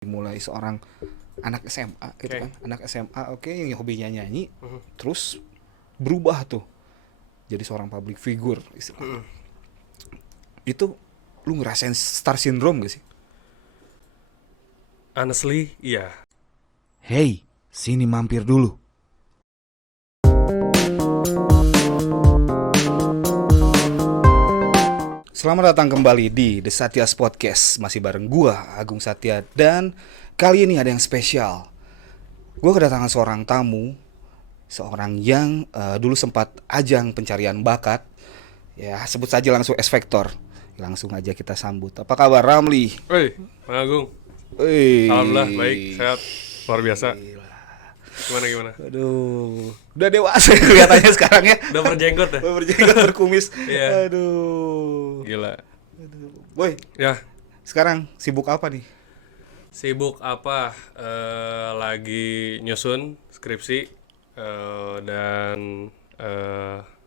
Mulai seorang anak SMA gitu Oke. kan, anak SMA yang hobinya nyanyi, terus berubah tuh jadi seorang public figure istilahnya. Itu lu ngerasain star syndrome gak sih? Honestly, iya. Hey, sini mampir dulu. Selamat datang kembali di The Satyas Podcast. Masih bareng gua, Agung Satya. Dan kali ini ada yang spesial. Gua kedatangan seorang tamu, seorang yang dulu sempat ajang pencarian bakat. Ya, sebut saja langsung X Factor. Langsung aja kita sambut. Apa kabar, Ramli? Woi, Bang Agung. Wih. Alhamdulillah baik, sehat, luar biasa. Gimana? Aduh, udah dewasa kelihatannya sekarang ya. Udah berjenggot ya? Berjenggot, berkumis. Iya. Aduh. Gila. Boy, Ya, sekarang sibuk apa nih? sibuk apa? Lagi nyusun skripsi dan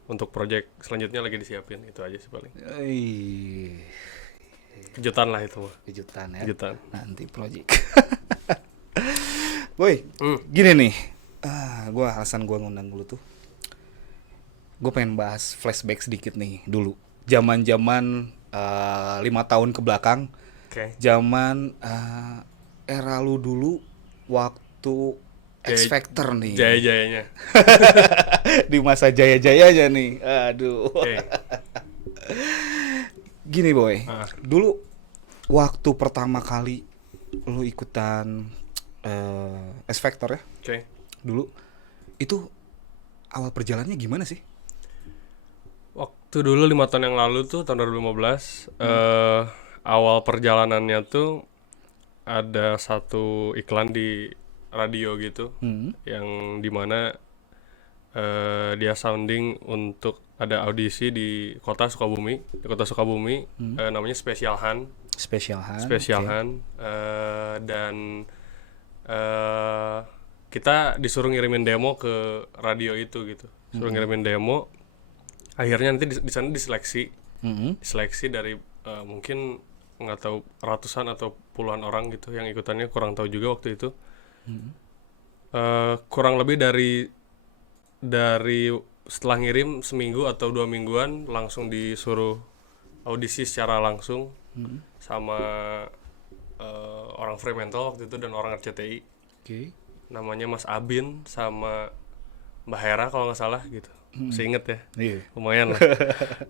untuk project selanjutnya lagi disiapin. Itu aja sih paling. Ih, Kejutan lah itu mah. kejutan ya. Kejutan. Nanti project. Boy, Hmm. gini nih. Alasan gue ngundang dulu tuh. Gue pengen bahas flashback sedikit nih dulu. Zaman-zaman 5 tahun ke belakang. Oke. Zaman era lu dulu waktu X Factor nih. Jaya-jayanya. Di masa jaya-jayanya nih. Aduh. Oke. Gini boy, Ah. dulu waktu pertama kali lu ikutan X Factor ya, Oke. dulu itu awal perjalanannya gimana sih? Waktu dulu 5 tahun yang lalu tuh tahun 2015 awal perjalanannya tuh ada satu iklan di radio gitu yang dimana dia sounding untuk ada audisi di kota Sukabumi, namanya Special Han. Special Han. Special oke. Han dan kita disuruh ngirimin demo ke radio itu gitu. Suruh ngirimin demo. Akhirnya nanti di sana diseleksi. Diseleksi dari mungkin nggak tahu ratusan atau puluhan orang gitu yang ikutannya, kurang tahu juga waktu itu. Kurang lebih dari setelah ngirim seminggu atau 2 mingguan langsung disuruh audisi secara langsung sama orang Fremantle waktu itu dan orang RCTI. Oke. Namanya Mas Abin sama Mbak Hera kalau nggak salah gitu. Masih inget ya, Iya. lumayan lah.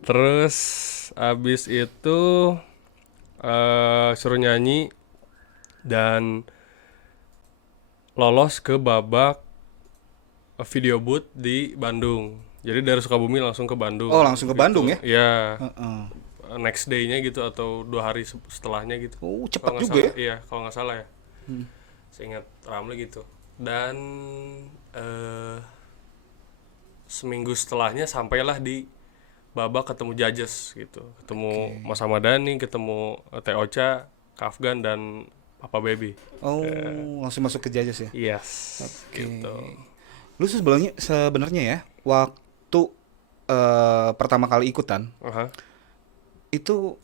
Terus abis itu suruh nyanyi dan lolos ke babak video booth di Bandung. Jadi dari Sukabumi langsung ke Bandung. Oh, langsung ke Bandung ya? Iya. Heeh. Next day-nya gitu atau 2 hari setelahnya gitu. Oh, Kalau cepat nggak juga salah, ya? Iya, kalau nggak salah ya. Seingat Ramli gitu. Dan seminggu setelahnya sampailah di babak ketemu judges gitu. Ketemu Mas Hamadani, ketemu Teh Ocha, Kafgan dan Papa Baby. Oh, langsung masuk ke Jajas ya? Yes. Oke. Gitu. Lu sebenarnya ya, waktu pertama kali ikutan Aha. itu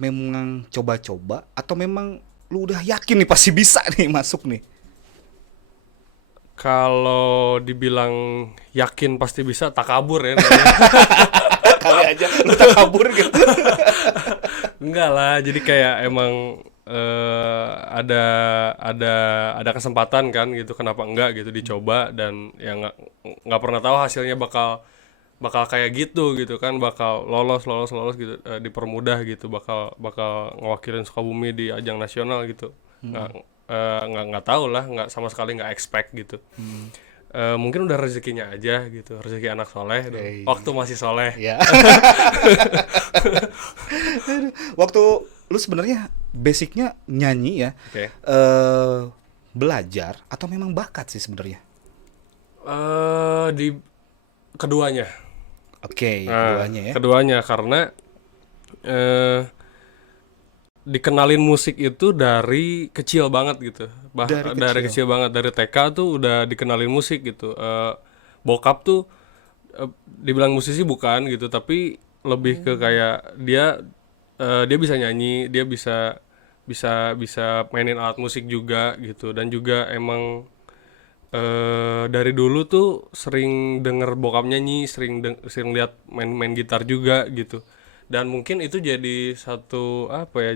memang coba-coba atau memang lu udah yakin nih pasti bisa nih masuk nih? Kalau dibilang yakin pasti bisa, takabur ya namanya. Kali aja lu tak kabur gitu. Enggak lah, jadi kayak emang ada kesempatan kan gitu, kenapa enggak gitu dicoba, dan ya nggak pernah tahu hasilnya bakal kayak gitu kan, bakal lolos gitu, dipermudah gitu, bakal ngewakilin Sukabumi di ajang nasional gitu. Nggak tahu lah, nggak sama sekali nggak expect gitu. Mungkin udah rezekinya aja gitu, rezeki anak soleh dong. Hey. Waktu masih soleh. Ya. Waktu lu sebenarnya basicnya nyanyi ya. Oke. Belajar atau memang bakat sih sebenarnya? Di keduanya. Oke, Nah, keduanya ya. keduanya karena dikenalin musik itu dari kecil banget gitu. Dari kecil banget, dari TK tuh udah dikenalin musik gitu. Bokap tuh dibilang musisi bukan gitu, tapi lebih ke kayak dia bisa nyanyi, dia bisa bisa mainin alat musik juga gitu. Dan juga emang dari dulu tuh sering denger bokap nyanyi, sering lihat main gitar juga gitu. Dan mungkin itu jadi satu apa ya,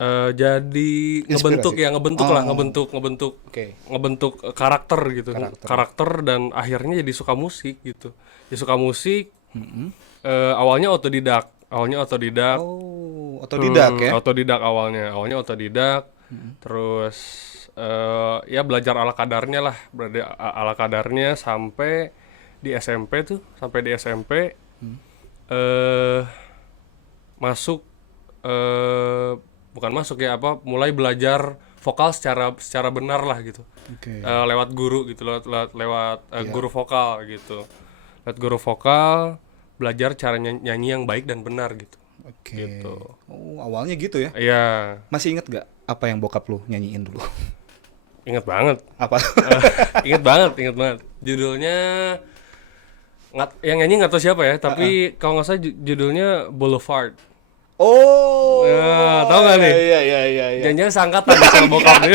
eh jadi ngebentuk Inspirasi. ya, ngebentuk lah, ngebentuk Oke. ngebentuk karakter gitu, Karakter. dan akhirnya jadi suka musik gitu. Ya suka musik. Awalnya otodidak. Oh, otodidak ya. Awalnya otodidak. Terus ya belajar ala kadarnya lah, ala kadarnya sampai di SMP tuh, eh masuk eh bukan masuk ya, apa, mulai belajar vokal secara benar lah gitu. Oke. Lewat guru gitu, lewat Iya. guru vokal gitu. Lewat guru vokal, belajar cara nyanyi yang baik dan benar gitu. Oke. Gitu. Oh, awalnya gitu ya. Iya, Masih inget gak apa yang bokap lu nyanyiin dulu? inget banget. Apa? Inget banget. Judulnya yang nyanyi nggak tahu siapa ya, tapi kalau nggak salah judulnya Boulevard. Oh. Nah, tahu nggak nih? Iya, iya, iya, iya. Jangan seangkatan sama bokap nih.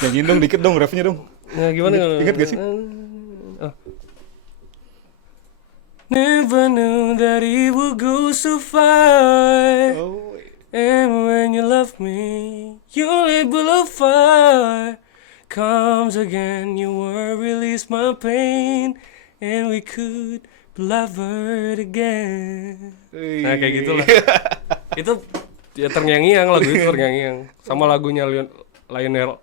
Nyanyiin dong dikit dong refnya dong. Nah, gimana? Ingat gak sih? Oh. Never knew that it would go so far. Oh. And when you love me, you let boulevard comes again. You were release my pain, and we could be lovers again. Nah, kayak gitulah. Itu ya terngiang-ngiang, lagu itu terngiang-ngiang. Sama lagunya Lionel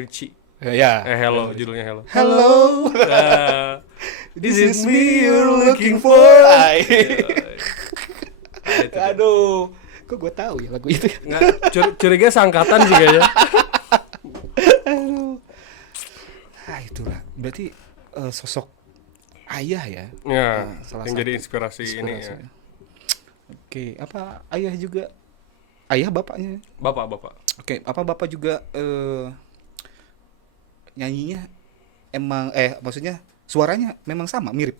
Richie. Ya. Hello, judulnya Hello. Hello. Nah, This is me you're looking for. Aduh. Kok gue tahu ya lagu itu? nggak curiga seangkatan sih kayaknya. Aduh. Nah, itulah. Berarti sosok ayah ya. Ya, Salah yang satu jadi inspirasi ini ya. Oke, apa ayah juga? Ayah bapaknya? Bapak. Oke, apa bapak juga nyanyinya emang maksudnya suaranya memang sama mirip?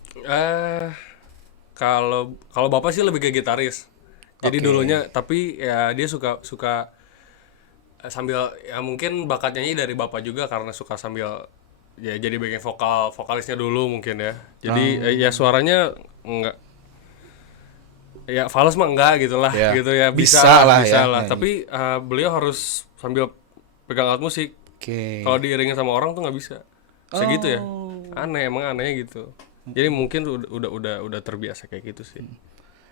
Kalau bapak sih lebih ke gitaris. Jadi Oke. dulunya, tapi ya dia suka sambil, ya mungkin bakat nyanyi dari bapak juga karena suka sambil ya jadi bagian vokalisnya dulu mungkin ya. Jadi ya suaranya enggak, ya fals mah enggak gitulah, Ya, gitu ya, bisa bisa lah bisa ya, lah. nyanyi. Tapi beliau harus sambil pegang alat musik. Oke. Kalau diiringin sama orang tuh nggak bisa. Segitu ya. Oh. Emang aneh gitu. Jadi mungkin udah terbiasa kayak gitu sih.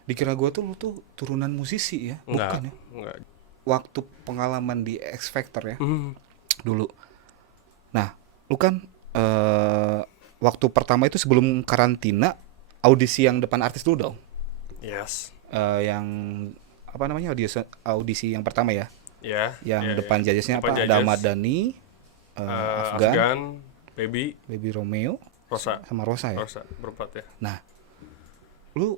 Dikira gue tuh lu tuh turunan musisi ya, bukan ya? Enggak. Waktu pengalaman di X Factor ya dulu. Nah, lu kan waktu pertama itu sebelum karantina audisi yang depan artis dulu dong. Yes. Yang apa namanya audisi yang pertama ya, Ya. yang depan judgesnya Depan apa? judges. Ada Ahmad Dhani, Afgan, Afgan, Baby, Romeo, Rosa. sama Rosa ya. Rosa berempat ya. Nah, lu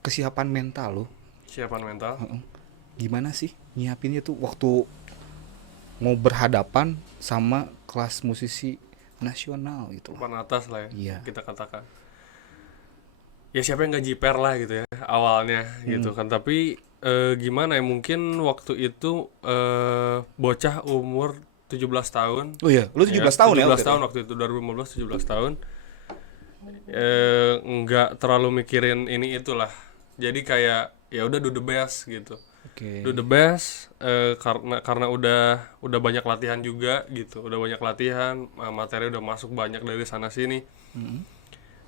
kesiapan mental lu Siapan mental. gimana sih nyiapinnya tuh waktu mau berhadapan sama kelas musisi nasional gitu? Papan atas lah ya. Iya. Kita katakan. Ya siapa yang nggak jiper lah gitu ya awalnya gitu kan. Tapi gimana ya, mungkin waktu itu bocah umur 17 tahun. Oh iya, lu 17 tahun ya? 17 tahun waktu itu, 2015, 17 tahun. Nggak terlalu mikirin ini itulah. Jadi kayak ya udah do the best gitu. Oke. Do the best karena udah banyak latihan juga gitu. Udah banyak latihan, materi udah masuk banyak dari sana sini.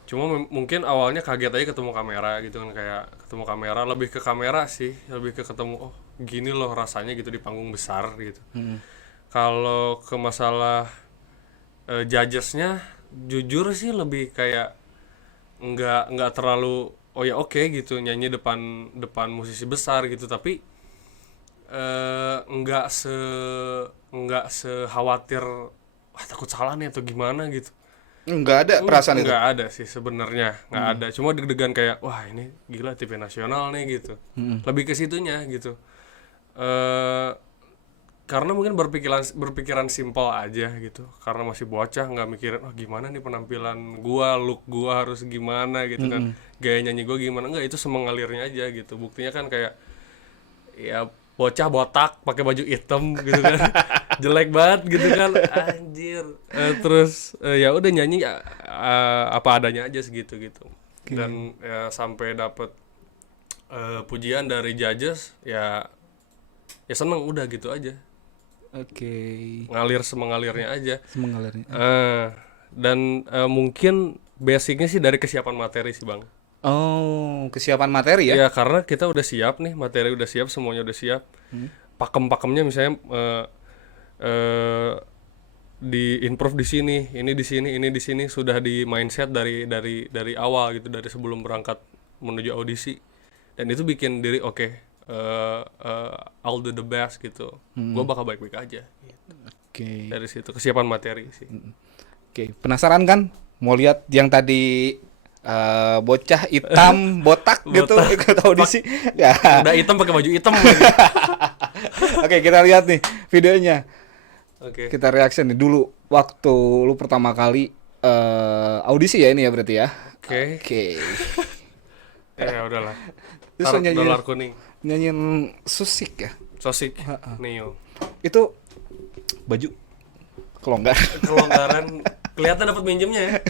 Cuma mungkin awalnya kaget aja ketemu kamera gitu kan, kayak ketemu kamera, lebih ke kamera sih, lebih ke ketemu, oh gini loh rasanya gitu di panggung besar gitu. Kalau ke masalah judgesnya, jujur sih lebih kayak nggak terlalu oh ya oke gitu nyanyi depan musisi besar gitu, tapi nggak se khawatir wah takut salah nih atau gimana gitu. Nggak ada perasaan itu? Nggak ada sih sebenarnya, nggak ada. Cuma deg-degan kayak wah ini gila TV nasional nih gitu. Lebih ke situnya gitu. karena mungkin berpikiran simpel aja gitu, karena masih bocah nggak mikirin gimana nih penampilan gua, look gua harus gimana gitu kan, gaya nyanyi gua gimana, enggak, itu semengalirnya aja gitu. Buktinya kan kayak ya bocah botak pakai baju hitam gitu kan jelek banget gitu kan anjir. Terus ya udah nyanyi apa adanya aja segitu gitu. Dan ya sampai dapet pujian dari judges ya seneng, udah gitu aja. Oke. Ngalir semengalirnya aja. Semengalirnya. Dan mungkin basicnya sih dari kesiapan materi sih bang. Oh, kesiapan materi ya? Ya karena kita udah siap nih, materi udah siap, semuanya udah siap. Pakem-pakemnya misalnya di improve di sini, ini di sini, ini di sini, sudah di mindset dari awal gitu, dari sebelum berangkat menuju audisi. Dan itu bikin diri I'll do the best gitu. Gue bakal baik-baik aja. Oke. Dari situ kesiapan materi sih. Oke, penasaran kan? Mau lihat yang tadi bocah hitam botak gitu ikut audisi? Ya. Udah hitam pakai baju hitam lagi. Oke, kita lihat nih videonya. Oke. Kita reaction nih dulu waktu lu pertama kali audisi ya ini ya berarti ya. Oke. Oke. Ya udahlah. Terus Tar nyanyiin- dolar kuning. Nyanyiin Susik ya. Sosik. Neo. Itu baju kelonggar. Kelonggaran kelihatan dapat minjemnya ya.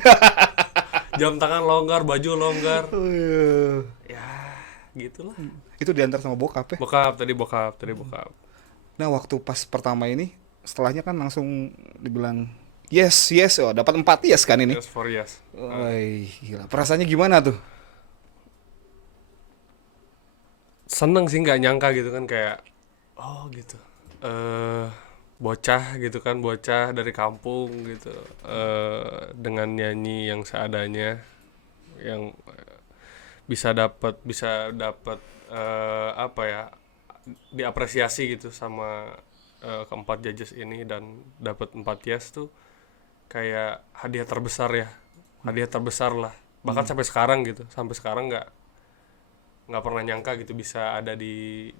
Jam tangan longgar, baju longgar. Ya, gitulah. Itu diantar sama bokap ya. Bokap tadi. Nah, waktu pas pertama ini setelahnya kan langsung dibilang yes, oh dapat 4 yes kan ini. Yes for yes. Woi, gila. Perasaannya gimana tuh? Seneng sih, nggak nyangka gitu kan, kayak gitu. Bocah gitu kan, bocah dari kampung gitu, dengan nyanyi yang seadanya, yang bisa dapat apa ya, diapresiasi gitu sama keempat judges ini, dan dapat 4 yes tuh kayak hadiah terbesar lah, bahkan sampai sekarang nggak pernah nyangka gitu bisa ada di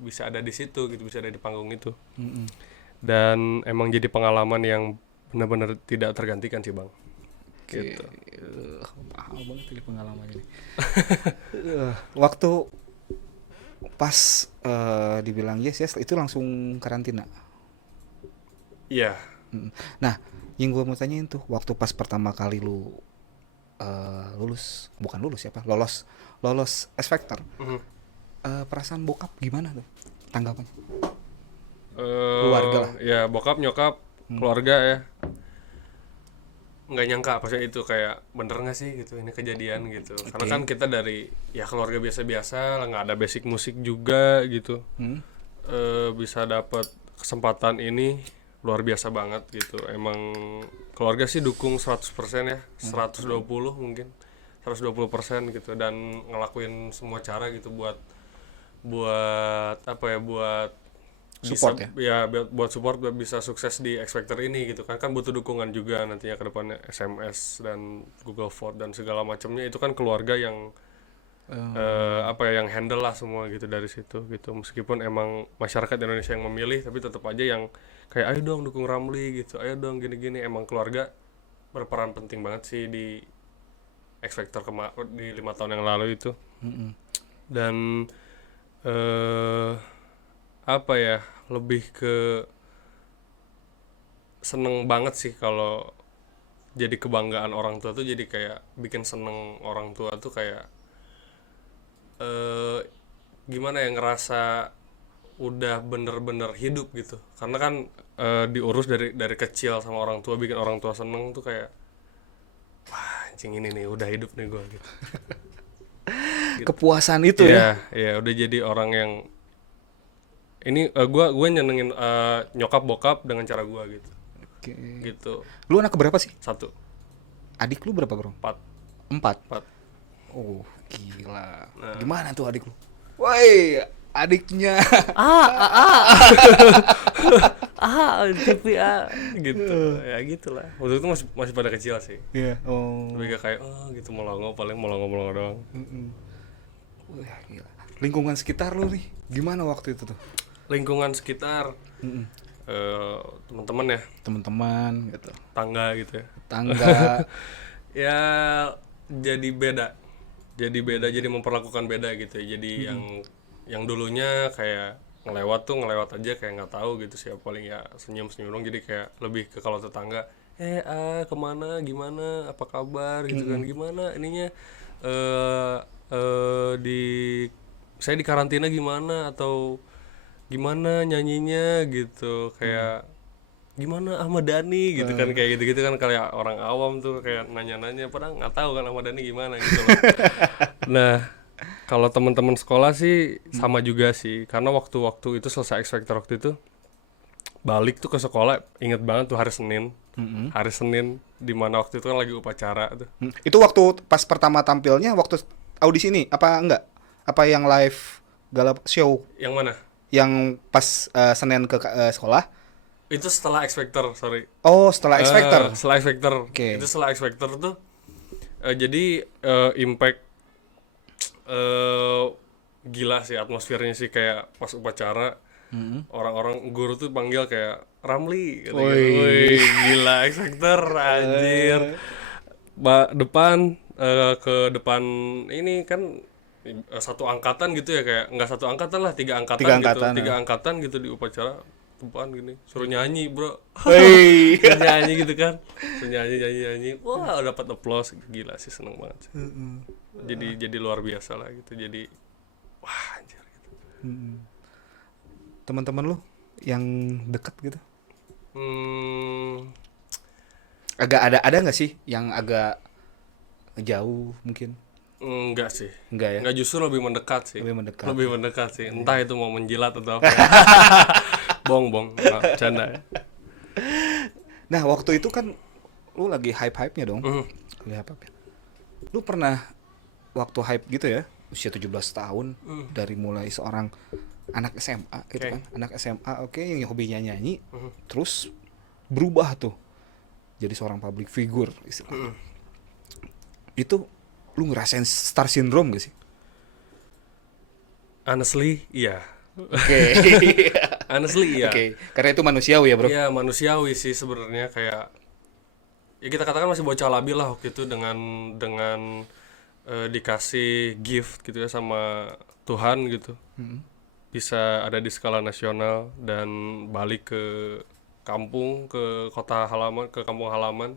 situ gitu, bisa ada di panggung itu. Dan emang jadi pengalaman yang benar-benar tidak tergantikan sih bang. Gitu. Mahal banget ini pengalaman ini. Waktu pas dibilang yes itu langsung karantina. Iya. Nah, yang gue mau tanyain tuh waktu pas pertama kali lu lolos X Factor. Perasaan bokap gimana tuh tanggapannya? Keluarga lah. Ya bokap nyokap keluarga ya nggak nyangka pas itu, kayak bener nggak sih gitu ini kejadian gitu. Karena kan kita dari ya keluarga biasa-biasa lah, nggak ada basic musik juga gitu. Bisa dapat kesempatan ini luar biasa banget gitu. Emang keluarga sih dukung 100% ya, 120 mungkin 120% gitu, dan ngelakuin semua cara gitu buat apa ya, buat Support bisa, ya buat support biar bisa sukses di X Factor ini gitu kan butuh dukungan juga nantinya ke depannya, SMS dan Google Vote dan segala macamnya, itu kan keluarga yang apa ya, yang handle lah semua gitu dari situ gitu. Meskipun emang masyarakat Indonesia yang memilih, tapi tetap aja yang kayak ayo dong dukung Ramli gitu, ayo dong gini-gini. Emang keluarga berperan penting banget sih di X Factor di 5 tahun yang lalu itu. Dan apa ya, lebih ke seneng banget sih kalau jadi kebanggaan orang tua tuh, jadi kayak bikin seneng orang tua tuh, kayak gimana ya, ngerasa udah bener-bener hidup gitu. Karena kan diurus dari kecil sama orang tua, bikin orang tua seneng tuh kayak wah anjing, ini nih udah hidup nih gue gitu. Kepuasan itu ya. Iya, udah jadi orang yang ini gue nyenengin nyokap bokap dengan cara gue gitu. Oke. Gitu. Lu anak keberapa sih? 1, Adik lu berapa, Bro? 4. 4. Oh, gila. Gimana tuh adik lu? Woi, adiknya. TV gitu. Ya gitulah. Waktu itu masih pada kecil sih. Iya. Oh. Lebih kayak gitu, melongo doang. Wah, gila. Lingkungan sekitar lu nih, gimana waktu itu tuh? Lingkungan sekitar teman-teman ya, teman-teman gitu, tangga gitu ya. tangga. Ya jadi beda. Jadi memperlakukan beda gitu ya. Jadi yang dulunya kayak ngelewat aja kayak nggak tahu gitu, siapa paling ya senyum dong. Jadi kayak lebih ke kalau tetangga, kemana, gimana, apa kabar gitu kan, gimana ininya, di saya di karantina gimana, atau gimana nyanyinya gitu, kayak gimana Ahmad Dhani gitu kan, kayak gitu-gitu kan, kayak orang awam tuh kayak nanya-nanya padahal nggak tahu kan Ahmad Dhani gimana gitu loh. Nah, kalau teman-teman sekolah sih sama juga sih, karena waktu-waktu itu selesai X Factor waktu itu balik tuh ke sekolah, inget banget tuh hari Senin. Hari Senin di mana waktu itu kan lagi upacara tuh. Itu waktu pas pertama tampilnya, waktu audisi ini apa enggak? Apa yang live gala show Yang mana? yang pas Senin ke sekolah? Itu setelah X Factor, sorry. Oh, setelah X Factor. Setelah X Factor. Oke. Itu setelah X Factor tuh jadi impact gila sih atmosfernya sih, kayak pas upacara orang-orang guru tuh panggil kayak Ramli gitu, Woi. gitu. Woi, gila X Factor anjir. Depan ke depan ini kan satu angkatan gitu ya, kayak nggak satu angkatan lah, tiga angkatan gitu, tiga angkatan gitu di upacara depan gini, suruh nyanyi bro. Hei. Suruh nyanyi gitu kan, suruh nyanyi, wah dapat applause, gila sih, seneng banget sih. Jadi luar biasa lah gitu, jadi wah anjir gitu. Teman-teman lu yang deket gitu? Hmm, Agak ada nggak sih yang agak jauh mungkin? enggak sih, Enggak ya? enggak, justru lebih mendekat sih, Lebih mendekat. lebih mendekat sih, entah itu mau menjilat atau apa. Bong, nah, canda. Nah, waktu itu kan lu lagi hype-hype-nya dong. Lagi hype-hype. Lu pernah waktu hype gitu ya, usia 17 tahun, dari mulai seorang anak SMA gitu Oke. kan. Anak SMA yang hobinya nyanyi, terus berubah tuh jadi seorang public figure istilahnya. Itu lu ngerasain star syndrome gak sih? Honestly, iya. Oke. Honestly, iya. Oke, karena itu manusiawi ya, Bro. Iya, manusiawi sih sebenarnya, kayak ya kita katakan masih bocah labil lah waktu itu, dengan dikasih gift gitu ya sama Tuhan gitu. Bisa ada di skala nasional dan balik ke kampung, ke kota halaman, ke kampung halaman.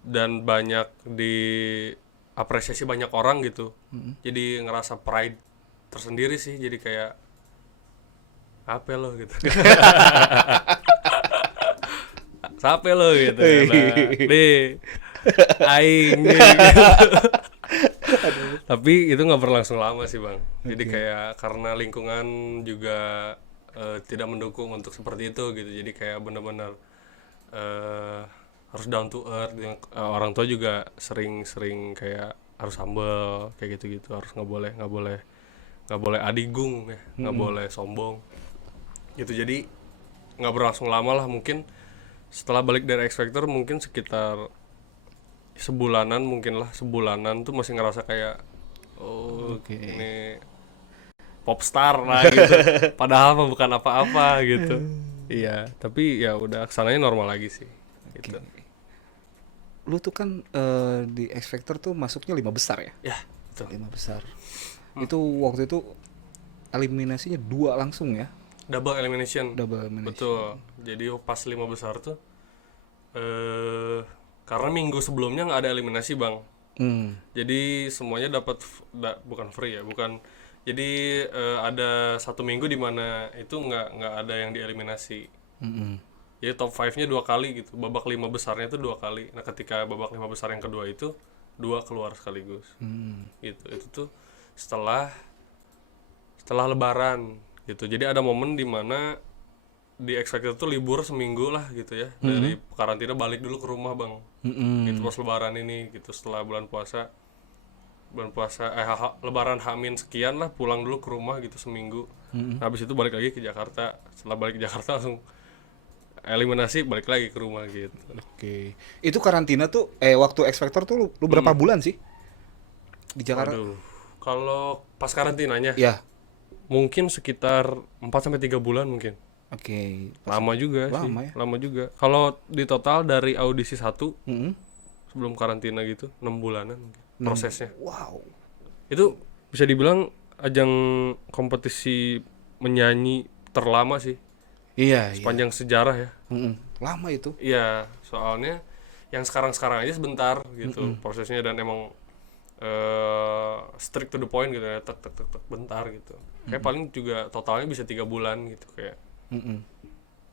Dan banyak diapresiasi banyak orang gitu. Jadi ngerasa pride tersendiri sih, jadi kayak apa lo gitu. Sampai lo gitu. Nah, nih aing gitu. Tapi itu nggak berlangsung lama sih bang. Jadi kayak karena lingkungan juga tidak mendukung untuk seperti itu gitu. Jadi kayak benar-benar harus down to earth. Orang tua juga sering kayak harus humble kayak gitu-gitu. Harus nggak boleh adigung ya, nggak boleh sombong. Gitu, jadi nggak berlangsung lama lah, mungkin setelah balik dari X Factor mungkin sekitar sebulanan tuh masih ngerasa kayak ini popstar lah gitu. Padahal mah bukan apa-apa gitu. Iya, tapi ya udah kesananya normal lagi sih gitu. Lu tuh kan di X Factor tuh masuknya 5 besar ya? Ya betul. 5 besar. Itu waktu itu eliminasinya 2 langsung ya? Double elimination. Betul. Jadi pas 5 besar tuh karena minggu sebelumnya nggak ada eliminasi bang. Jadi semuanya bukan free ya, bukan. Jadi ada 1 minggu di mana itu nggak ada yang dieliminasi. Jadi top 5-nya 2 kali gitu. Babak 5 besarnya itu 2 kali. Nah ketika babak 5 besar yang kedua itu 2 keluar sekaligus. Gitu. Itu tuh setelah Lebaran gitu. Jadi ada momen di mana di X Factor tuh libur seminggu lah gitu ya. Dari karantina balik dulu ke rumah bang. Gitu pas Lebaran ini gitu, setelah bulan puasa Lebaran H- sekian lah, pulang dulu ke rumah gitu seminggu. Habis itu balik lagi ke Jakarta. Setelah balik ke Jakarta langsung eliminasi, balik lagi ke rumah gitu. Oke. Itu karantina tuh waktu X Factor tuh lu berapa bulan sih di Jakarta? Waduh. Kalau pas karantinanya Ya. mungkin sekitar 4 sampai 3 bulan mungkin. Oke. Lama juga sih, Lama ya. lama juga. Kalau di total dari audisi 1 Mm-mm. sebelum karantina gitu 6 bulanan mungkin prosesnya. Wow. Itu bisa dibilang ajang kompetisi menyanyi terlama sih Iya, iya. sepanjang sejarah ya. Mm-mm. Lama itu. Iya, soalnya yang sekarang-sekarang aja sebentar gitu prosesnya, dan emang strict to the point gitu ya, tek tek tek tek bentar gitu. Kayak paling juga totalnya bisa 3 bulan gitu kayak. Mm-mm.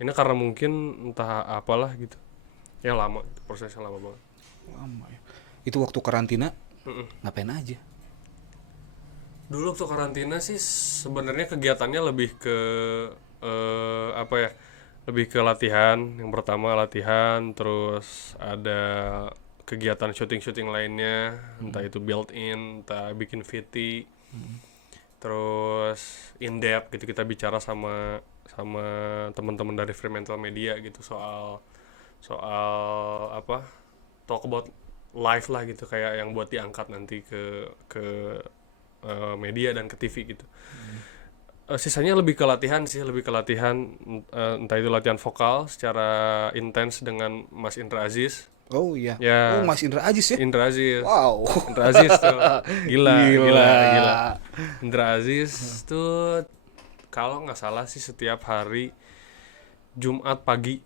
Ini karena mungkin entah apalah gitu. Ya lama gitu, prosesnya lama banget. Lama ya. Itu waktu karantina Mm-mm. ngapain aja? Dulu waktu karantina sih sebenarnya kegiatannya lebih ke apa ya? Lebih ke latihan. Yang pertama latihan, terus ada kegiatan syuting-syuting lainnya, entah itu built in, entah bikin VT. Terus in depth gitu kita bicara sama sama teman-teman dari Fremantle Media gitu soal apa? Talk about live lah gitu, kayak yang buat diangkat nanti ke media dan ke TV gitu. Sisanya lebih ke latihan sih, lebih ke latihan, entah itu latihan vokal secara intens dengan Mas Indra Aziz. Oh iya. Oh, Ya, Mas Indra Ajis ya? Indra Aziz. Wow. Indra Aziz tuh gila, gila, gila. Gila. Indra Aziz tuh kalau nggak salah sih setiap hari Jumat pagi.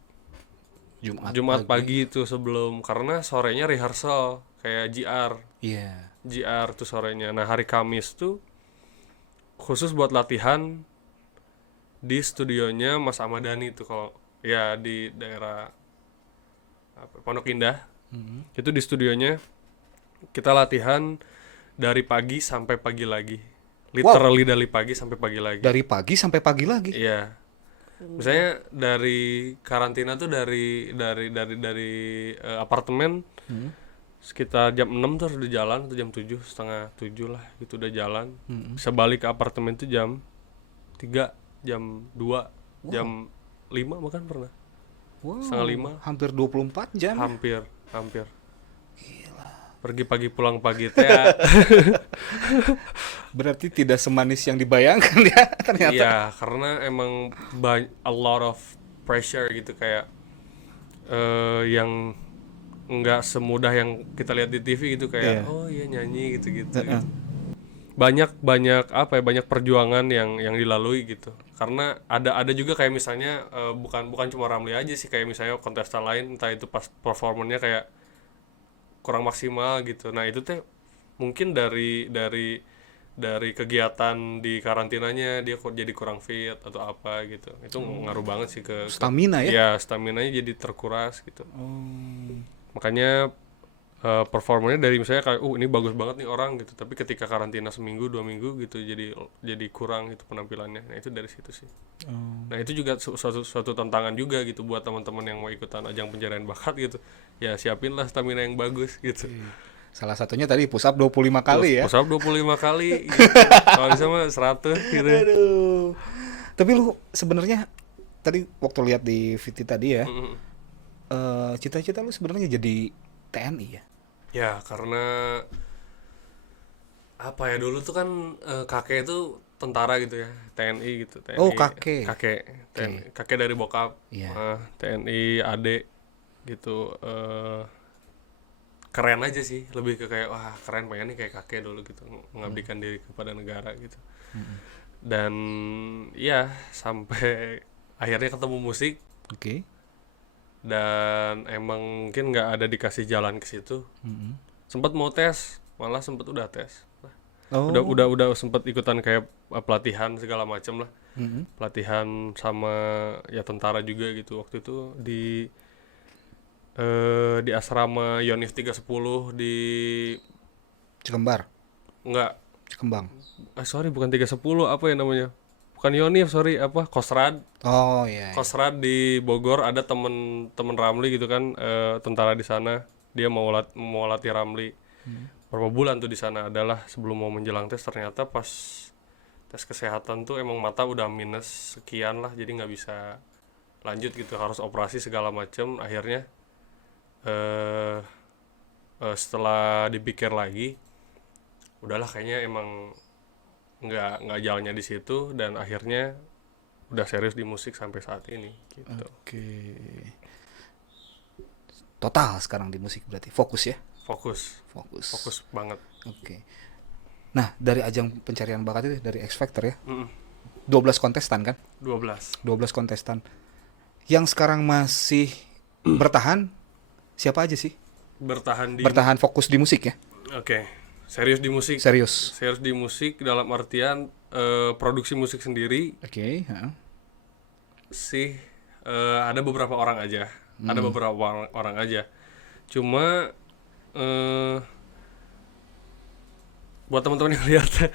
Jumat pagi itu sebelum, karena sorenya rehearsal kayak GR. Iya. GR tuh sorenya. Nah, hari Kamis tuh khusus buat latihan di studionya Mas Ahmadani tuh, kalau ya di daerah Pondok Indah. Itu di studionya kita latihan dari pagi sampai pagi lagi. Literally dari pagi sampai pagi lagi. Dari pagi sampai pagi lagi. Iya. Misalnya dari karantina tuh dari apartemen sekitar jam 6 tuh harus udah jalan, atau jam 7, setengah 7 lah gitu udah jalan. Bisa balik ke apartemen tuh jam 3, jam 2, jam 5 bahkan pernah. Wow. Setengah 5. Hampir 24 jam. Hampir. Pergi pagi pulang pagi teh. Ya. Berarti tidak semanis yang dibayangkan ya ternyata. Iya, karena emang a lot of pressure gitu, kayak yang nggak semudah yang kita lihat di TV gitu, kayak oh iya nyanyi gitu-gitu. Gitu. Banyak apa ya, banyak perjuangan yang dilalui gitu. Karena ada juga kayak misalnya bukan cuma Ramli aja sih, kayak misalnya kontestan lain entah itu pas performanya kayak kurang maksimal gitu. Nah, itu teh mungkin dari kegiatan di karantinanya dia kok jadi kurang fit atau apa gitu. Itu ngaruh banget sih ke Stamina ya. ya, staminanya jadi terkuras gitu. Makanya performanya dari misalnya kayak ini bagus banget nih orang gitu, tapi ketika karantina seminggu 2 minggu gitu jadi kurang gitu penampilannya. Nah, itu dari situ sih. Nah, itu juga suatu tantangan juga gitu buat teman-teman yang mau ikutan ajang pencarian bakat gitu. Ya, siapinlah stamina yang bagus gitu. Salah satunya tadi push up 25 kali ya. Push up 25 kali gitu. Kalau bisa mah 100 gitu. Aduh. Tapi lu sebenarnya tadi waktu lihat di VT tadi ya, cita-cita lu sebenarnya jadi TNI ya? Ya, karena apa ya, dulu tuh kan kakek itu tentara gitu ya, TNI gitu, TNI. Oh, kakek. Kakek dari bokap. Iya. TNI adik gitu. Keren aja sih, lebih ke kayak wah keren, pengen nih kayak kakek dulu gitu, mengabdikan diri kepada negara gitu. Dan ya sampai akhirnya ketemu musik. Oke. Dan emang mungkin nggak ada dikasih jalan ke situ. Sempat mau tes, malah sempat udah tes. Oh. Udah sempat ikutan kayak pelatihan segala macam lah. Pelatihan sama ya tentara juga gitu. Waktu itu di asrama Yonif 310 di Cikembar. enggak, Cikembang. sorry bukan 310, apa ya namanya? Bukan Yonif, sorry, apa? Kosrad. Oh iya. Kosrad di Bogor, ada temen Ramli gitu kan, tentara di sana. Dia mau latih Ramli. Berapa bulan tuh di sana adalah sebelum mau menjelang tes, ternyata pas tes kesehatan tuh emang mata udah minus sekian lah, jadi nggak bisa lanjut gitu, harus operasi segala macem. Akhirnya setelah dipikir lagi, udahlah kayaknya emang nggak jalannya di situ, dan akhirnya udah serius di musik sampai saat ini gitu. Oke. Total sekarang di musik berarti fokus ya? Fokus Fokus. banget. Oke. Nah, dari ajang pencarian bakat itu dari X Factor ya. Mm-mm. 12 kontestan kan? 12 kontestan. Yang sekarang masih bertahan siapa aja sih? Bertahan fokus di musik ya? Oke. Serius di musik. Serius. Serius di musik dalam artian produksi musik sendiri Oke, sih ada beberapa orang aja. Ada beberapa orang aja. Cuma buat teman-teman yang lihat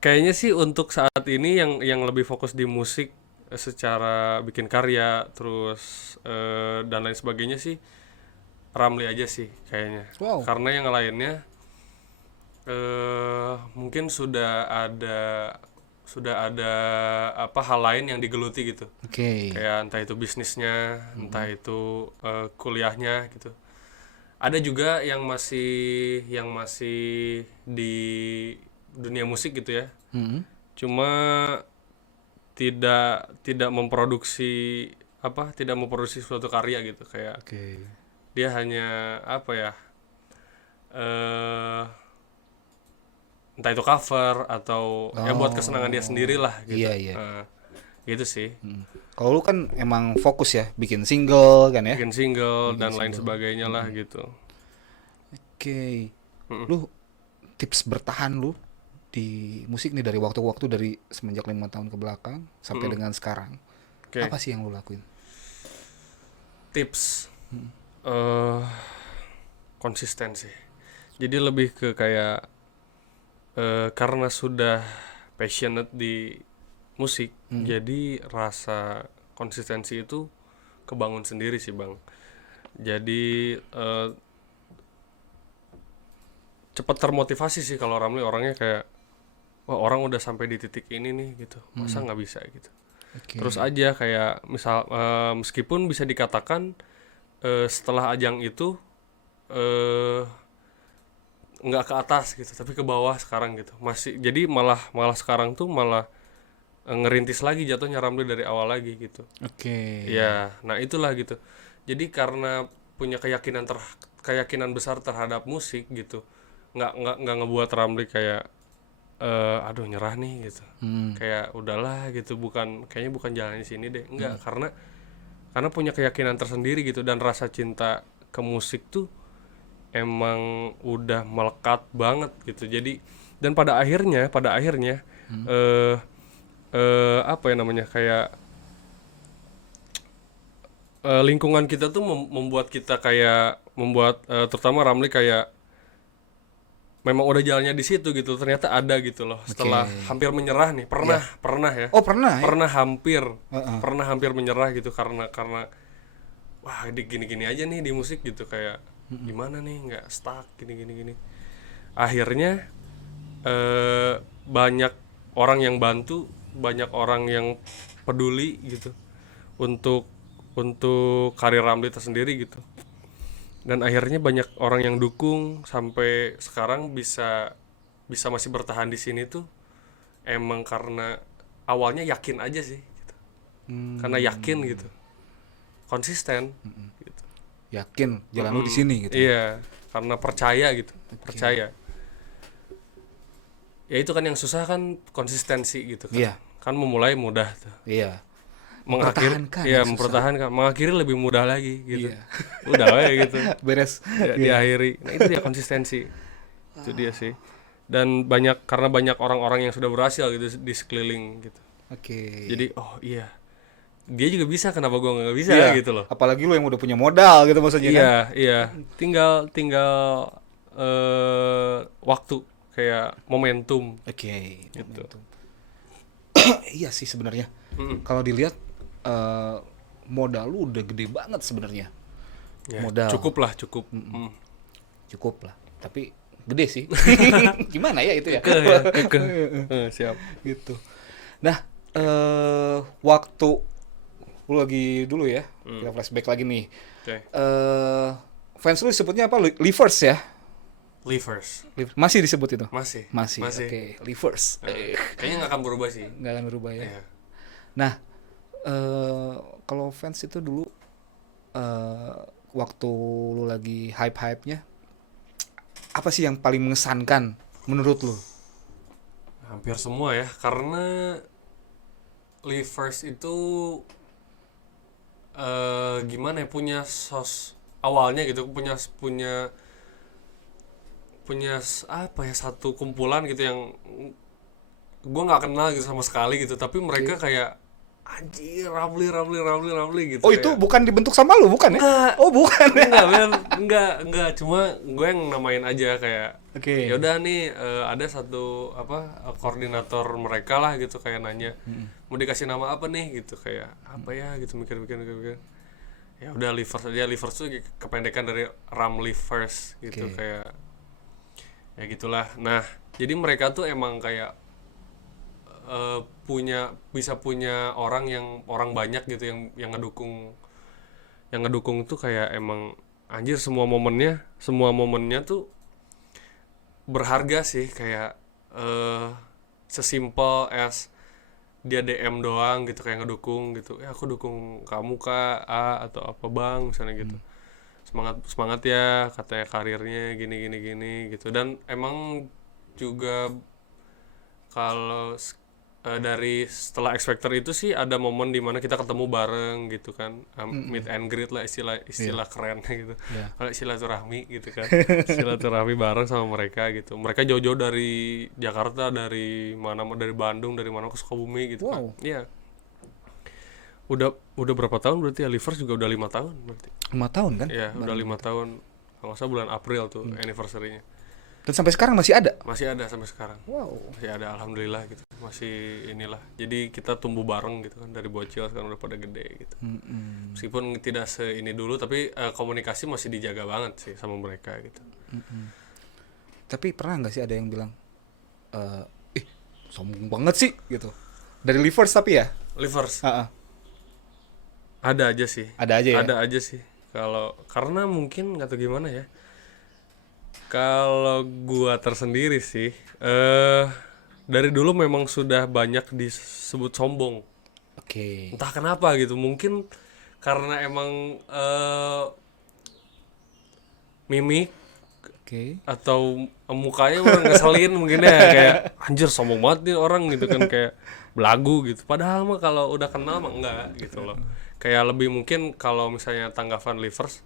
kayaknya sih untuk saat ini yang lebih fokus di musik secara bikin karya terus dan lain sebagainya sih Ramli aja sih kayaknya. Wow. Karena yang lainnya mungkin sudah ada apa hal lain yang digeluti gitu. Oke. Kayak entah itu bisnisnya, entah itu kuliahnya gitu. Ada juga yang masih di dunia musik gitu ya. Mhm. Cuma tidak memproduksi suatu karya gitu, kayak Oke. dia hanya apa ya, entah itu cover atau ya buat kesenangan dia sendiri lah gitu. Iya. Gitu sih. Kalau lu kan emang fokus ya bikin single kan ya? Bikin single dan lain sebagainya lah gitu. Oke. Lu tips bertahan lu di musik nih dari waktu ke waktu, dari semenjak 5 tahun ke belakang sampai dengan sekarang. Oke. Apa sih yang lu lakuin? Tips konsistensi. Jadi lebih ke kayak karena sudah passionate di musik, jadi rasa konsistensi itu kebangun sendiri sih Bang. Jadi cepat termotivasi sih kalau Ramli orangnya kayak, wah orang udah sampai di titik ini nih gitu, masa nggak bisa gitu. Oke. Terus aja kayak misal meskipun bisa dikatakan setelah ajang itu nggak ke atas gitu, tapi ke bawah sekarang gitu. Masih jadi malah sekarang tuh malah ngerintis lagi jatuhnya Ramli dari awal lagi gitu. Oke. Ya, nah itulah gitu. Jadi karena punya keyakinan besar terhadap musik gitu, nggak ngebuat Ramli kayak aduh nyerah nih gitu. Kayak udahlah gitu, kayaknya bukan jalan di sini deh. Enggak, karena punya keyakinan tersendiri gitu, dan rasa cinta ke musik tuh emang udah melekat banget gitu. Jadi dan pada akhirnya apa ya namanya, kayak lingkungan kita tuh membuat kita kayak terutama Ramli kayak memang udah jalannya di situ gitu, ternyata ada gitu loh. Setelah hampir menyerah nih, pernah ya. Oh, pernah ya? Pernah hampir menyerah gitu karena wah gini aja nih di musik gitu, kayak gimana nih, nggak stuck gini. Akhirnya banyak orang yang bantu, banyak orang yang peduli gitu untuk karir Ramli tersendiri gitu. Dan akhirnya banyak orang yang dukung sampai sekarang bisa masih bertahan di sini tuh emang karena awalnya yakin aja sih gitu. Karena yakin gitu, konsisten gitu. Yakin jalan lu di sini gitu. Iya, karena percaya gitu. Percaya ya, itu kan yang susah kan, konsistensi gitu kan. Iya. Kan memulai mudah tuh, Iya. mempertahankan ya, mempertahankan, mengakhiri lebih mudah lagi gitu. Iya. Udah ya gitu. Beres. Ya, diakhiri. Nah itu dia konsistensi. Itu dia sih. Dan karena banyak orang-orang yang sudah berhasil gitu di sekeliling gitu. Oke. Jadi oh iya, dia juga bisa, kenapa gua nggak bisa gitu loh. Apalagi lu yang udah punya modal gitu maksudnya kan. Iya. Tinggal waktu, kayak momentum. Oke. Gitu. Iya sih sebenarnya. Kalau dilihat modal lu udah gede banget sebenarnya. Ya, Modal. cukup lah. Cukup lah. Tapi gede sih. Gimana ya itu ya? Siap. Gitu. Nah, waktu lu lagi dulu ya, kita flashback lagi nih. Oke. Fans lu disebutnya apa? Livers ya? Livers. Masih disebut itu? Masih. Oke, Livers. Kayaknya nggak akan berubah sih. Nggak akan berubah ya. Iya. Nah, kalau fans itu dulu waktu lu lagi hype-hype-nya, apa sih yang paling mengesankan menurut lu? Hampir semua ya, karena Livers itu gimana ya, punya awalnya gitu, punya apa ya, satu kumpulan gitu yang gue nggak kenal gitu sama sekali gitu, tapi mereka kayak anjir Ramli gitu. Oh, itu bukan dibentuk sama lu, bukan ya? Enggak. Oh, bukan. Enggak, men. Enggak, cuma gue yang namain aja kayak. Oke. Ya udah nih, ada satu koordinator mereka lah gitu, kayak nanya, mau dikasih nama apa nih gitu, kayak apa ya gitu, mikir. Ya udah Livers aja. Livers tuh kependekan dari Ramli First gitu, kayak ya gitulah. Nah, jadi mereka tuh emang kayak bisa punya orang banyak gitu yang ngedukung tuh, kayak emang anjir semua momennya tuh berharga sih, kayak sesimpel as dia DM doang gitu, kayak ngedukung gitu, ya aku dukung kamu kak A atau apa bang misalnya gitu, semangat ya katanya, karirnya gini gitu. Dan emang juga kalau dari setelah X Factor itu sih ada momen dimana kita ketemu bareng gitu kan, meet and greet lah, istilah kerennya gitu, kalau silaturahmi gitu kan. Silaturahmi bareng sama mereka gitu. Mereka jauh-jauh dari Jakarta, dari Bandung, dari mana ke Sukabumi gitu kan. Iya. Udah berapa tahun berarti ya? Livers juga udah 5 tahun berarti. 5 tahun kan? Iya, udah 5 tahun. Kalau nggak salah bulan April tuh anniversary-nya. Dan sampai sekarang masih ada? Masih ada sampai sekarang. Wow. Masih ada, alhamdulillah gitu. Masih inilah. Jadi kita tumbuh bareng gitu kan, dari bocil sekarang udah pada gede gitu. Meskipun tidak seini dulu, tapi komunikasi masih dijaga banget sih sama mereka gitu. Tapi pernah nggak sih ada yang bilang, sombong banget sih gitu, dari Livers tapi ya? Livers. Ada aja sih. Ada aja ya? Ada aja sih. Karena mungkin nggak tahu gimana ya. Kalau gua tersendiri sih, dari dulu memang sudah banyak disebut sombong. Oke. Entah kenapa gitu, mungkin karena emang mimik atau mukanya orang ngeselin mungkin ya, kayak anjir sombong banget nih orang gitu kan, kayak belagu gitu. Padahal mah kalau udah kenal mah enggak gitu loh. Kayak lebih mungkin kalau misalnya tanggapan Livers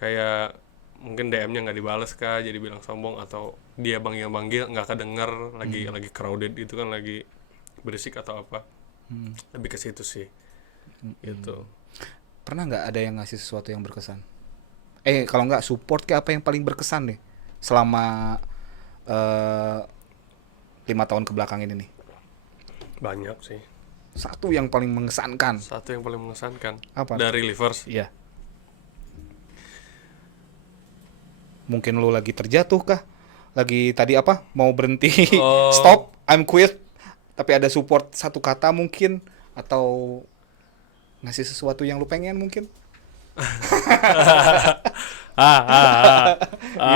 kayak mungkin DM-nya nggak dibales kah, jadi bilang sombong, atau dia banggil nggak kedenger, lagi crowded gitu kan, lagi berisik atau apa. Lebih ke situ sih. Gitu. Pernah nggak ada yang ngasih sesuatu yang berkesan? Kalau nggak support, kayak apa yang paling berkesan nih selama 5 tahun kebelakang ini nih? Banyak sih. Satu yang paling mengesankan. Apa? Dari Livers. Iya. Mungkin lu lagi terjatuh kah? Lagi tadi apa? Mau berhenti, stop, I'm quit. Tapi ada support satu kata mungkin, atau ngasih sesuatu yang lu pengen mungkin.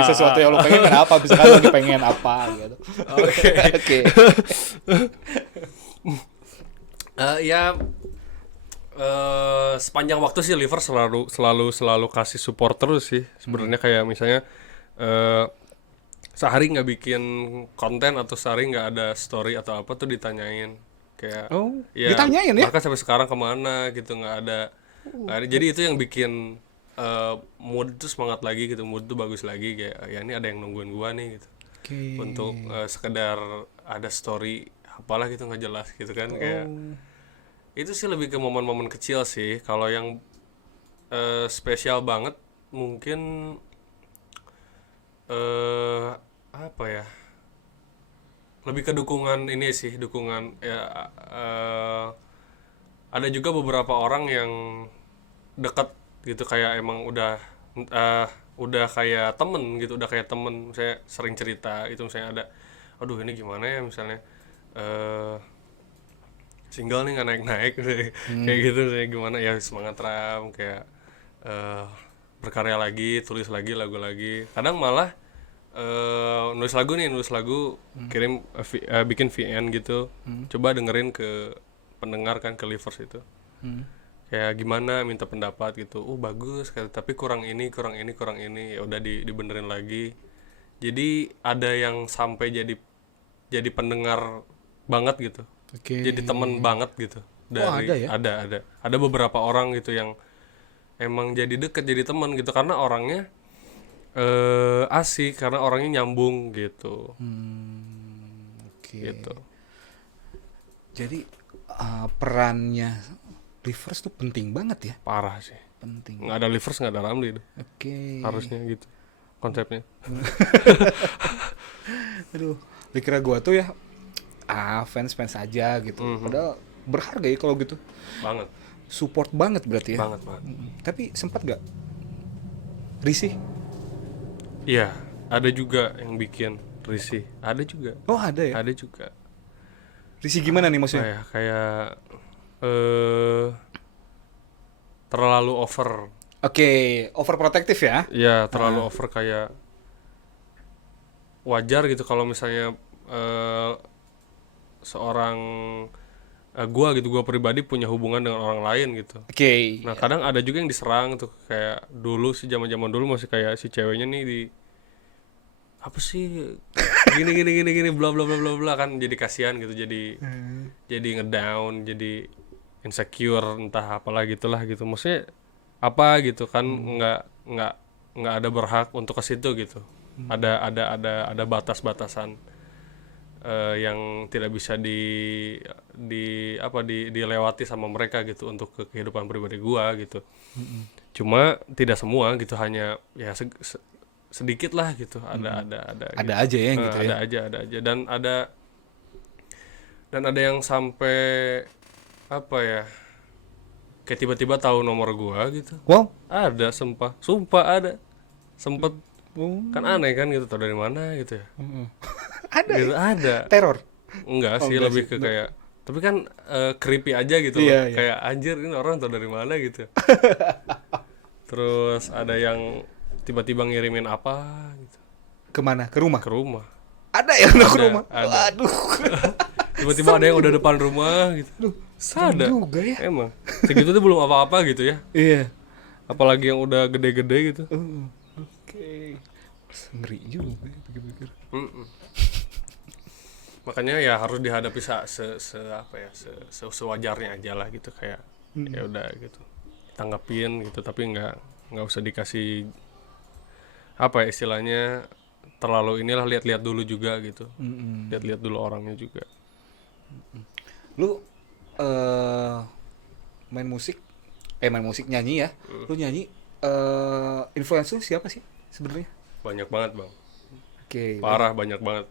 Sesuatu yang lu pengen kenapa? Misalkan lu lagi pengen apa gitu. Oke. Sepanjang waktu sih Livers selalu kasih support terus sih sebenarnya. Kayak misalnya sehari nggak bikin konten atau sehari nggak ada story atau apa tuh ditanyain, kayak ditanyain ya, bahkan sampai sekarang kemana gitu, nggak ada. Jadi itu yang bikin mood tuh semangat lagi gitu, mood tuh bagus lagi, kayak ya ini ada yang nungguin gua nih gitu. Untuk sekedar ada story apalah gitu nggak jelas gitu kan. Kayak itu sih lebih ke momen-momen kecil sih. Kalau yang spesial banget mungkin apa ya, lebih ke dukungan ini sih, dukungan ya. Ada juga beberapa orang yang dekat gitu, kayak emang udah kayak temen gitu, misalnya sering cerita itu, misalnya ada, aduh ini gimana ya misalnya single nih nggak naik kayak gitu, saya gimana ya, semangat Ram, kayak berkarya lagi, tulis lagi lagu lagi. Kadang malah nulis lagu kirim bikin VN gitu, coba dengerin ke pendengar kan, ke Livers itu, kayak gimana, minta pendapat gitu, bagus tapi kurang ini, ya udah dibenerin lagi. Jadi ada yang sampai jadi pendengar banget gitu, Oke. jadi temen banget gitu. Ada ya? Ada beberapa orang gitu yang emang jadi deket, jadi teman gitu, karena orangnya asik, karena orangnya nyambung gitu. Oke. Gitu. Jadi perannya Rivers tuh penting banget ya. Parah sih. Penting. Nggak ada Livers nggak ada Ramli tuh. Oke. Harusnya gitu konsepnya. Aduh, dikira gua tuh ya fans aja gitu. Padahal berharga ya kalau gitu. Banget. Support banget berarti ya. Banget. Tapi sempat gak risih? Iya, ada juga yang bikin risih. Ada juga. Oh, ada ya. Ada juga. Risih gimana nih maksudnya? Kayak terlalu over. Oke, overprotective ya. Iya, terlalu over, kayak wajar gitu kalau misalnya seorang gua pribadi punya hubungan dengan orang lain gitu. Oke. Nah, kadang ada juga yang diserang tuh, kayak dulu sih, zaman dulu masih kayak si ceweknya nih di apa sih, gini bla bla bla bla bla kan, jadi kasihan gitu, jadi ngedown, jadi insecure, entah apalah gitulah gitu, maksudnya apa gitu kan, nggak ada berhak untuk ke situ gitu. Ada batas-batasan yang tidak bisa dilewati sama mereka gitu untuk kehidupan pribadi gua gitu. Cuma tidak semua gitu, hanya ya sedikit lah gitu, ada Ada gitu. aja ya gitu ya. Ada aja dan ada yang sampai apa ya, kayak tiba-tiba tahu nomor gua gitu. Wow. Ada, sumpah ada, sempet. Kan aneh kan gitu, tau dari mana gitu ya. Ada Gitu, ya? ada. Teror. Enggak sih, enggak lebih sih. ke kayak, tapi kan creepy aja gitu Iya, loh. iya. Kayak anjir, ini orang tau dari mana gitu. Terus ada yang tiba-tiba ngirimin apa gitu Kemana? Ke rumah? ke rumah. Ada yang udah ke Ada, rumah? ada. Waduh. Tiba-tiba ada yang udah depan rumah gitu. Ada juga ya. emang segitu tuh belum apa-apa gitu ya, Iya. apalagi yang udah gede-gede gitu. Oke. Ngeri juga ya pikir-pikir. Makanya ya harus dihadapi sewajarnya aja lah gitu, kayak ya udah gitu, tanggapin gitu, tapi nggak usah dikasih apa ya istilahnya, terlalu inilah, lihat-lihat dulu juga gitu. Lihat-lihat dulu orangnya juga. Lu main musik nyanyi ya. Lu nyanyi influencer lu siapa sih sebenarnya? Banyak banget bang, Oke. parah banyak banget.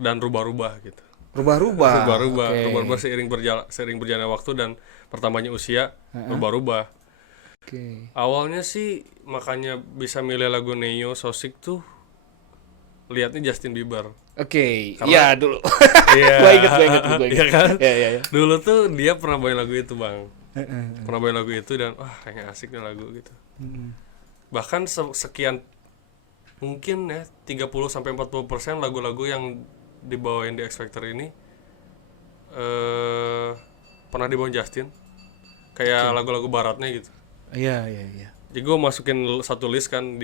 Dan rubah-rubah gitu. Rubah-rubah. Oke. Rubah-rubah seiring berjalannya waktu dan pertamanya usia, rubah-rubah. Oke. Awalnya sih makanya bisa milih lagu Neo Sosik tuh, lihatnya Justin Bieber. Oke. Karena- Iya dulu. Iya. Gua inget. Iya kan? Iya. Dulu tuh dia pernah bawain lagu itu bang. Pernah bawain lagu itu dan wah kayaknya asik nih lagu gitu. Bahkan sekian mungkin ya 30-40% lagu-lagu yang dibawain di X Factor ini pernah dibawain Justin, kayak lagu-lagu baratnya gitu. Iya. Jadi gue masukin satu list kan,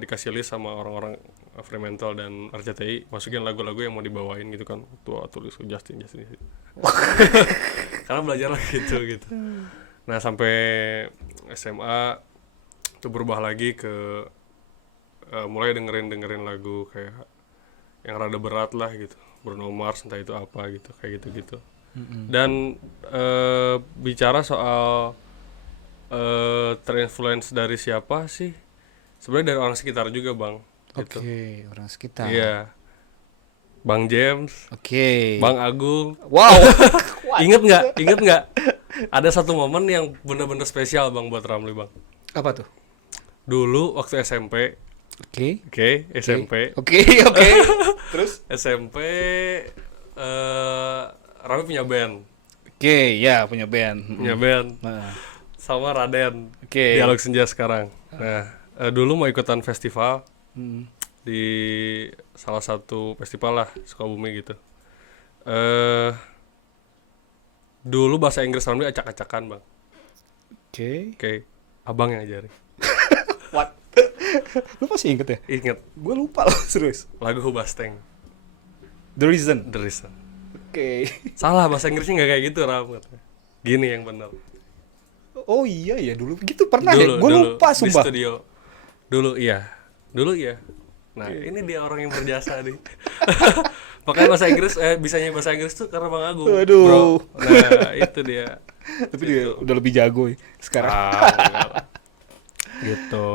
dikasih list sama orang-orang Fremantle dan RCTI, masukin lagu-lagu yang mau dibawain gitu kan. Tulis Justin. Karena belajar lah gitu. Nah sampai SMA itu berubah lagi ke mulai dengerin lagu kayak yang rada berat lah gitu, Bruno Mars, entah itu apa gitu, kayak gitu. Dan bicara soal terinfluence dari siapa sih, sebenarnya dari orang sekitar juga bang. Gitu. Oke, orang sekitar. Iya, Bang James, Oke. Bang Agung. Wow. Ingat nggak? Ada satu momen yang bener-bener spesial bang buat Ramli bang. Apa tuh? Dulu waktu SMP. Oke. SMP. Oke. Terus? SMP Ramli punya band. Oke, ya punya band. Punya band Nah. sama Raden. Oke. Dialog Senja sekarang. Nah, Dulu mau ikutan festival Hmm. di salah satu festival lah Sukabumi gitu. eh Dulu bahasa Inggris Ramli acak-acakan bang. Oke. Oke, abang yang ajarin. What? Lu masih inget ya? Ingat Gue lupa loh serius. lagu Hubasteng, The Reason. The Reason. Oke. Salah, bahasa Inggrisnya nggak kayak gitu Ram katanya. Gini yang benar. Oh iya ya dulu gitu pernah ya. Gue lupa di sumpah. studio. Dulu iya. Nah ini dia orang yang berjasa nih. Makanya bahasa Inggris bisanya bahasa Inggris tuh karena Bang Agung. Waduh. Bro. Nah itu dia. Tapi dia udah lebih jago ya sekarang. Enggak lah. Gitu.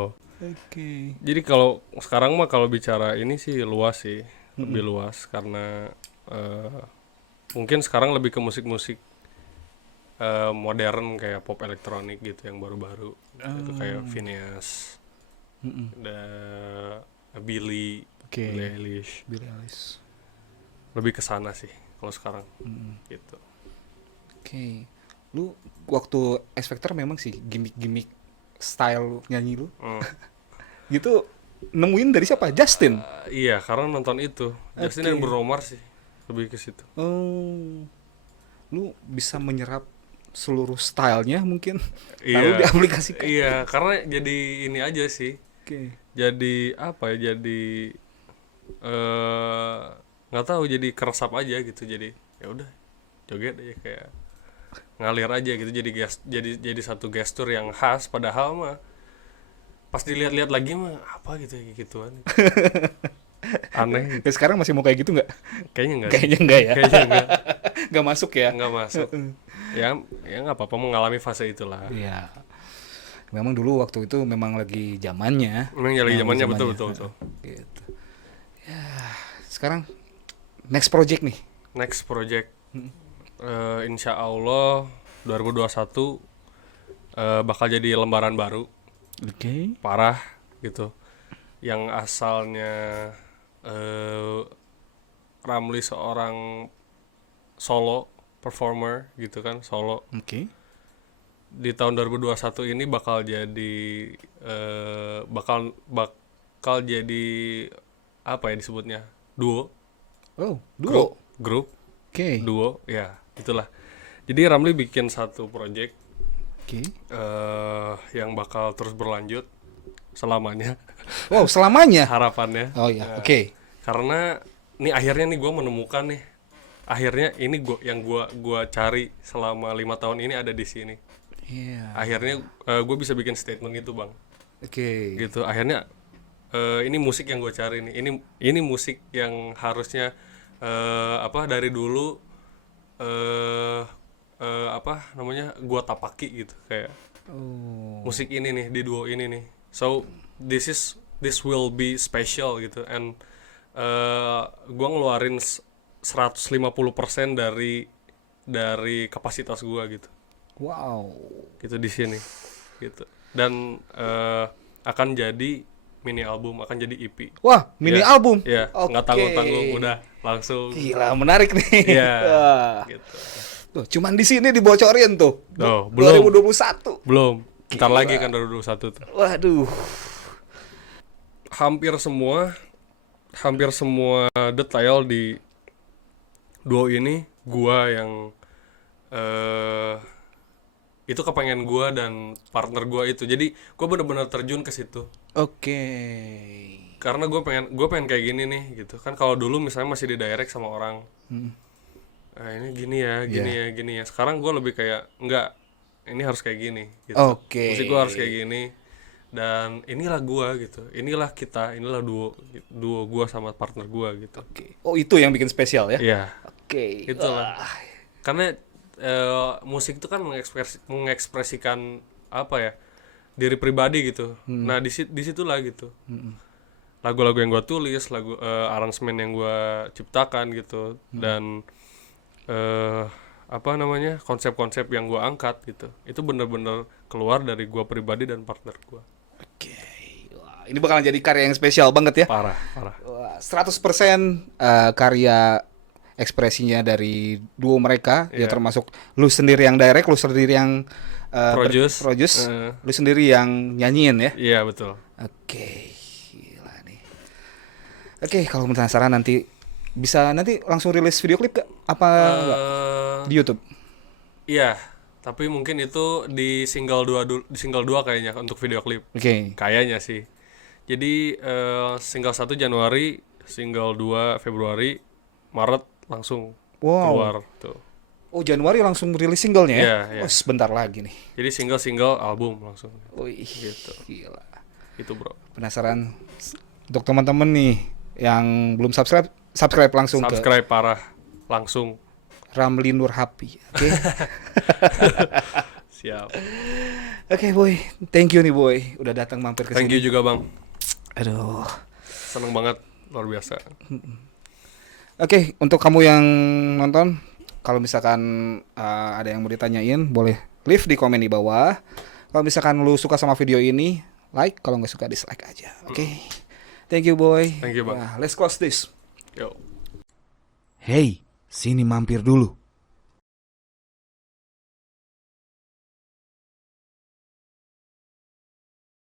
Oke. Jadi kalau sekarang mah kalau bicara ini sih luas sih, lebih luas karena mungkin sekarang lebih ke musik-musik modern kayak pop elektronik gitu yang baru-baru. Itu kayak Phineas, Billy, Oke. Billie Eilish. Billie Eilish. Lebih ke sana sih kalau sekarang. Gitu. Oke. Lu waktu X Factor memang sih gimmick-gimmick style nyanyi lu Hmm. gitu nemuin dari siapa? Justin. Iya, karena nonton itu. Justin dan Oke. Bruno Mars sih. Lebih ke situ. Oh. Lu bisa menyerap seluruh stylenya mungkin Iya. lalu diaplikasikan. Iya, karena jadi ini aja sih. Oke. Jadi apa ya? Jadi nggak tahu, jadi keresap aja gitu. Jadi ya udah joget aja kayak ngalir aja gitu. Jadi satu gestur yang khas, padahal mah pas dilihat-lihat lagi mah apa gitu ya, kayak gituan. Aneh gitu. Ya, sekarang masih mau kayak gitu nggak? Kayaknya enggak. Kayaknya enggak ya. Kayaknya enggak. Nggak masuk ya. Enggak masuk. Ya nggak apa-apa, mengalami fase itulah. Iya. Memang dulu waktu itu memang lagi zamannya. Memang ya lagi zamannya, betul. Gitu. Ya, sekarang next project nih. Next project, insya Allah 2021 bakal jadi lembaran baru, Oke. parah gitu. Yang asalnya Ramli seorang solo performer gitu kan, solo. Oke. Di tahun 2021 ini bakal jadi bakal jadi apa ya disebutnya, duo, Oh, duo. grup Oke. duo ya itulah. Jadi Ramli bikin satu project Oke. yang bakal terus berlanjut selamanya. Wow, selamanya. Harapannya. Oh iya, oke. Karena nih akhirnya nih gue menemukan nih, akhirnya ini gua cari selama 5 tahun ini ada di sini. Iya. Akhirnya gue bisa bikin statement itu bang. Oke. Gitu akhirnya ini musik yang gue cari nih. Ini musik yang harusnya dari dulu apa namanya gue tapaki gitu, kayak Oh. musik ini nih di duo ini nih. So this will be special gitu, and gue ngeluarin 150% dari kapasitas gue gitu. Wow. Gitu di sini gitu. Dan akan jadi mini album, akan jadi EP. Wah, mini Ya, album. ya Oke. nggak tanggung-tanggung, udah langsung. Gila, menarik nih. Iya. Wah. Gitu. Tuh, cuman di sini dibocorin tuh. Oh, belum. 2021. Belum. Bentar Gila. lagi kan 2021 tuh. Waduh. Hampir semua detail di duo ini gua yang itu kepengen gua dan partner gua itu. Jadi gua benar-benar terjun ke situ. Oke. Karena gue pengen kayak gini nih gitu kan. Kalau dulu misalnya masih di direct sama orang, ini gini ya. Sekarang gue lebih kayak enggak, ini harus kayak gini gitu. Oke. Musik gue harus kayak gini, dan inilah gue gitu, inilah duo gue sama partner gue gitu. Oke. Oh, itu yang bikin spesial ya? Iya, Oke. itulah. Wah. Karena musik itu kan mengekspresikan apa ya, diri pribadi gitu. Nah disitulah gitu. Lagu-lagu yang gue tulis, aransemen yang gue ciptakan gitu, dan konsep-konsep yang gue angkat gitu, itu bener-bener keluar dari gue pribadi dan partner gue. Oke. Wah, ini bakalan jadi karya yang spesial banget ya. Parah. Wah, 100% karya ekspresinya dari duo mereka, ya Iya. termasuk lu sendiri yang direct, lu sendiri yang Produce. lu sendiri yang nyanyiin ya. Iya betul. Oke. Oke, gila nih. Oke, kalau penasaran nanti bisa nanti langsung rilis video klip gak? Apa enggak? Eh, Di YouTube? iya, tapi mungkin itu di single 2 di single 2 kayaknya untuk video klip. Oke. Kayaknya sih. Jadi single 1 Januari, single 2 Februari, Maret langsung Wow. keluar tuh. Oh, Januari langsung rilis singlenya ya? Iya, iya. Oh, sebentar lagi nih. Jadi single album langsung. Wih, Gitu. gila. Itu, Bro. Penasaran untuk teman-teman nih yang belum subscribe langsung ke Subscribe parah langsung. Ramli Nur Happy. Oke. Siap. Oke, boy. Thank you nih, boy. Udah datang mampir ke Thank sini. you juga, Bang. Aduh. Seneng banget, luar biasa. Oke, untuk kamu yang nonton, kalau misalkan ada yang mau ditanyain, boleh leave di komen di bawah. Kalau misalkan lu suka sama video ini, like. Kalau nggak suka, dislike aja. Oke. Thank you, boy. Thank you, Bang. Nah, let's close this. Yo. Hey, sini mampir dulu.